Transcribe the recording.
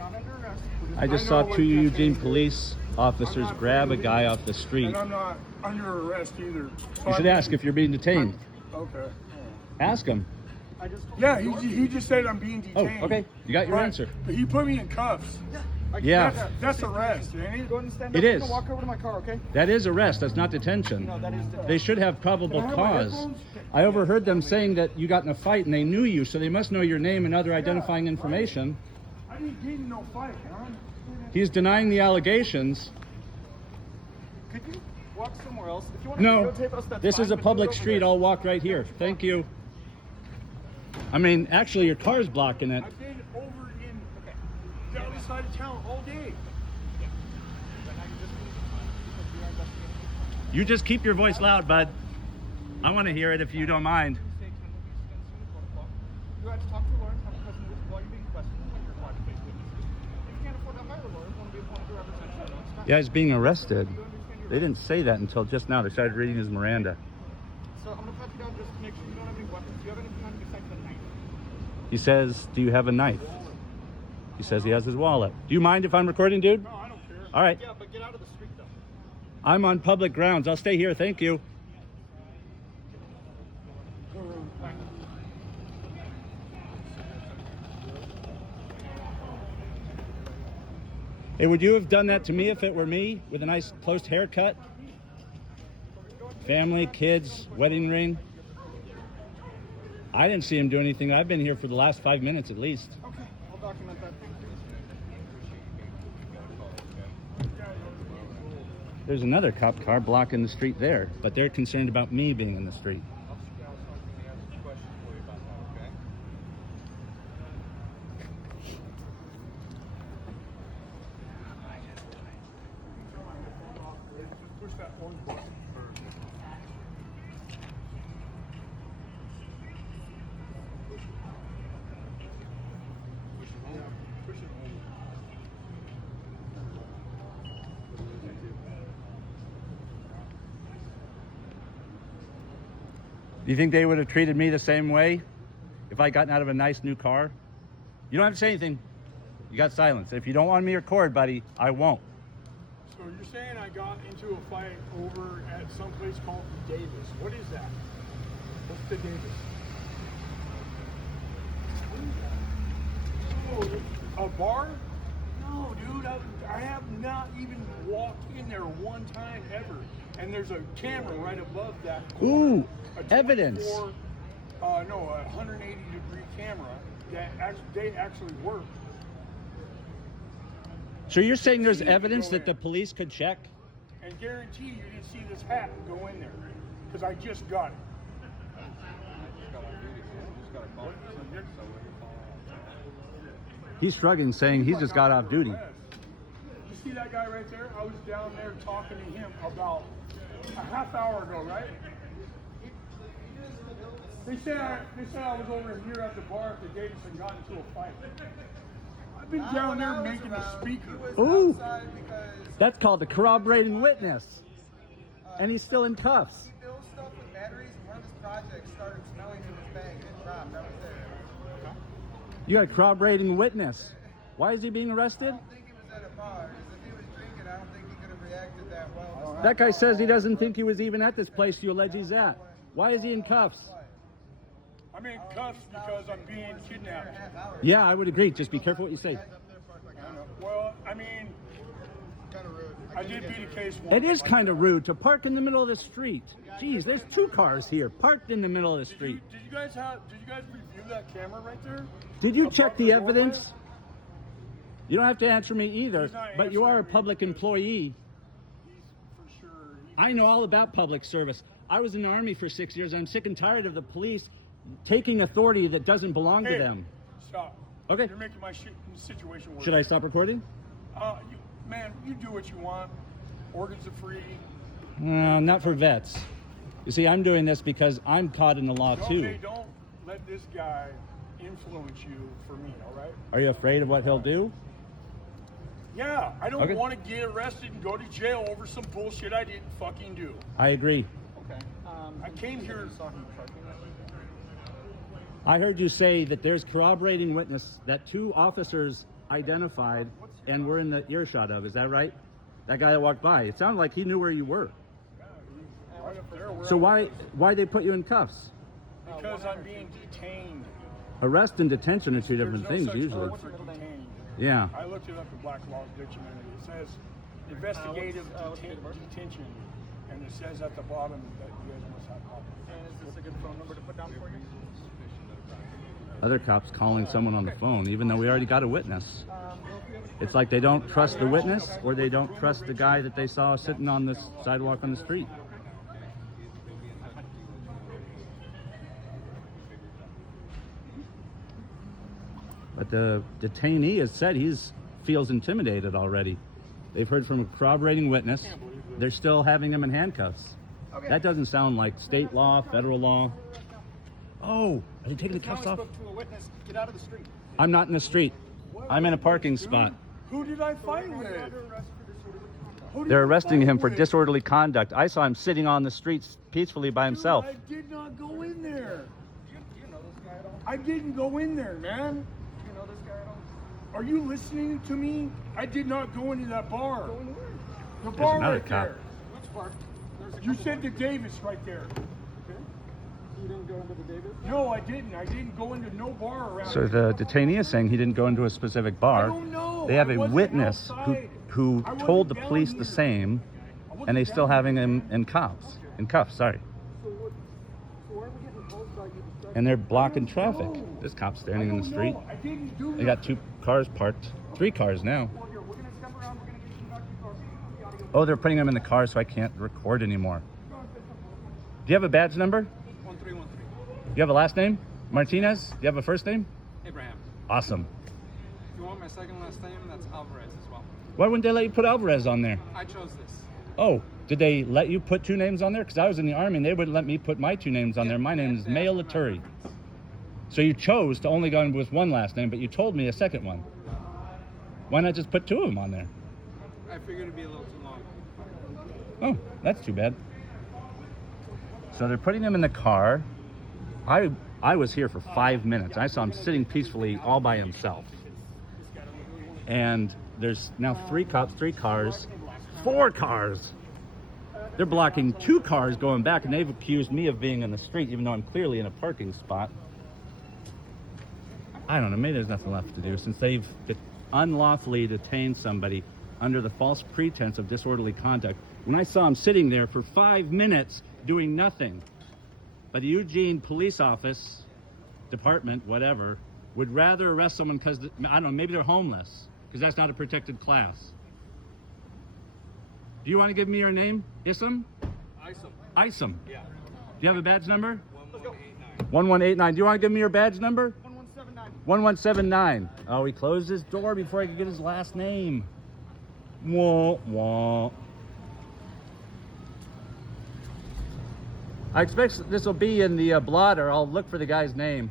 not under arrest. I just saw two Eugene police officers grab a guy off the street. And I'm not under arrest either. So You should ask if you're being detained. Okay. Ask him. Yeah, he just said I'm being detained. Oh, okay. You got your But answer. He put me in cuffs. Yeah. That's arrest, ain't it? Go ahead and stand It up. is. I'm gonna walk over to my car, okay? That is arrest. That's not detention. No, that is detention. They should have probable Can I have my cause. headphones? I overheard them saying that you got in a fight and they knew you, so they must know your name and other identifying information. I didn't get in no fight, man. He's denying the allegations. Could you walk somewhere else? If you want to No, videotape us, that's this fine, is a but do it public over street. there. I'll walk right here. Thank you. I mean, actually, your car's blocking it. I've been over in the other side of town all day. You just keep your voice loud, bud. I want to hear it if you don't mind. You had to talk to a lawyer, have a cousin while you're being questioned, when you're required to face witnesses. If you can't afford to hire a lawyer, want to be appointed to represent you, it's fine. Yeah, he's being arrested. You understand your They didn't say that until just now. They started reading his Miranda. So I'm going to pat you down just to make sure you don't have any weapons. Do you have anything on you besides a knife? He says, do you have a knife? He says he has his wallet. Do you mind if I'm recording, dude? No, I don't care. All right. Yeah, but get out of the street though. I'm on public grounds. I'll stay here. Thank you. Hey, would you have done that to me if it were me with a nice close haircut? Family, kids, wedding ring? I didn't see him do anything. I've been here for the last 5 minutes at least. Okay, I'll document that. There's another cop car blocking the street there, but they're concerned about me being in the street. Push that orange button first. Push it home. Do you think they would have treated me the same way if I gotten out of a nice new car? You don't have to say anything. You got silence. If you don't want me to record, buddy, I won't. So you're saying I got into a fight over at some place called the Davis. What is that? What's the Davis? Oh, a bar? No, dude. I have not even walked in there one time ever. And there's a camera right above that corner. Ooh, evidence. No, a 180-degree camera that they actually work. So you're saying there's evidence that the police could check? And guarantee you didn't see this hat go in there because I just got it. He's shrugging, saying he just got off duty. You see that guy right there? I was down there talking to him about a half hour ago, right? They said I was over here at the bar at the Davis and got into a fight. I've been down there making a speaker. Ooh, that's called a corroborating witness. And he's still in cuffs. He built stuff with batteries, and one of his projects started smelling in his bag, and it dropped. I was there. You got a corroborating witness. Why is he being I arrested? don't think he was at a bar, because if he was drinking, I don't think he could have reacted that well. That guy says he doesn't think he was even at this place you allege he's at. Why is he in cuffs? I'm in cuffs because I'm being kidnapped. Yeah, I would agree. Just be careful what you say. Well, I mean, Kind of rude. I did beat a case once. It is kind of rude to park in the middle of the street. Jeez, there's two cars here parked in the middle of the street. Did you guys review that camera right there? Did you Above check the doorway? evidence? You don't have to answer me either, He's not but you are a answering me. public employee. For sure. I know all about public service. I was in the Army for 6 years. I'm sick and tired of the police taking authority that doesn't belong to Hey, them. Stop. Okay. You're making my situation worse. Should I stop recording? Man, you do what you want. Organs are free. Not for vets. You see, I'm doing this because I'm caught in the law too. Hey, don't let this guy influence you for me, all right? Are you afraid of what he'll do? Yeah, I don't Okay. want to get arrested and go to jail over some bullshit I didn't fucking do. I agree. Okay. I came here. I heard you say that there's corroborating witness that two officers identified and we're in the earshot of. Is that right? That guy that walked by. It sounded like he knew where you were. Right up there where So I why they put you in cuffs? because I'm being detained. Arrest and detention are two different There's no things such usually. word for detained. Yeah. I looked it up in Black Law Dictionary. It says investigative what's the date of birth? detention, and it says at the bottom that you guys must have copies. And is this a good phone number to put down for you? Other cops calling someone on the phone, even though we already got a witness. It's like they don't trust the witness or they don't trust the guy that they saw sitting on this sidewalk on the street. But the detainee has said feels intimidated already. They've heard from a corroborating witness. They're still having him in handcuffs. Okay. That doesn't sound like state law, federal law. Oh, are they taking the Now cuffs I off? spoke to a witness. Get out of the street. I'm not in the street. I'm in a parking Dude, spot. Who did I fight with? Who did They're I arresting fight him for with? disorderly conduct. I saw him sitting on the streets peacefully by himself. Dude, I did not go in there. Do you know this guy at all? I didn't go in there, man. Do you know this guy at all? Are you listening to me? I did not go into that bar. Go in the word. The bar another right cop. there. Which part? There's a You couple said bars. to Davis right there. Okay. You didn't go into the Davis? No, I didn't. I didn't go into no bar around. So the detainee is saying he didn't go into a specific bar. I don't know. They have I a wasn't witness outside. who I wasn't told the down police here. the same, I wasn't and they down still having here. him in cuffs. In cuffs, sorry. So why are we getting told about you? And they're blocking traffic. know. This cop's I standing in the don't street. know. I didn't do They got 2 cars parked. 3 cars now. Well, here, we're going to step around. We're going to get you back to your car. The audio. Oh, they're putting him in the car so I can't record anymore. Do you have a badge number? 1313. Do you have a last name? Martinez? Do you have a first name? Abraham. Awesome. If you want my second last name, that's Alvarez as well. Why wouldn't they let you put Alvarez on there? I chose this. Oh, did they let you put 2 names on there? Because I was in the Army and they wouldn't let me put my 2 names on there. My name is They Mayo have my Laturi. preference. So you chose to only go in with 1 last name, but you told me a second one. Why not just put 2 of them on there? I figured it'd be a little too long. Oh, that's too bad. So they're putting him in the car. I was here for 5 minutes. I saw him sitting peacefully all by himself. And there's now 3 cops, 3 cars, 4 cars. They're blocking 2 cars going back, and they've accused me of being in the street, even though I'm clearly in a parking spot. I don't know, maybe there's nothing left to do since they've unlawfully detained somebody under the false pretense of disorderly conduct. When I saw him sitting there for 5 minutes doing nothing, but the Eugene police office, department, whatever, would rather arrest someone because, I don't know, maybe they're homeless, because that's not a protected class. Do you want to give me your name? Isam? Isom. Isam. Yeah. Do you have a badge number? 1189. 1189. Do you want to give me your badge number? 1179. 1179. Oh, he closed his door before I could get his last name. Wah, wah. I expect this will be in the blotter. I'll look for the guy's name.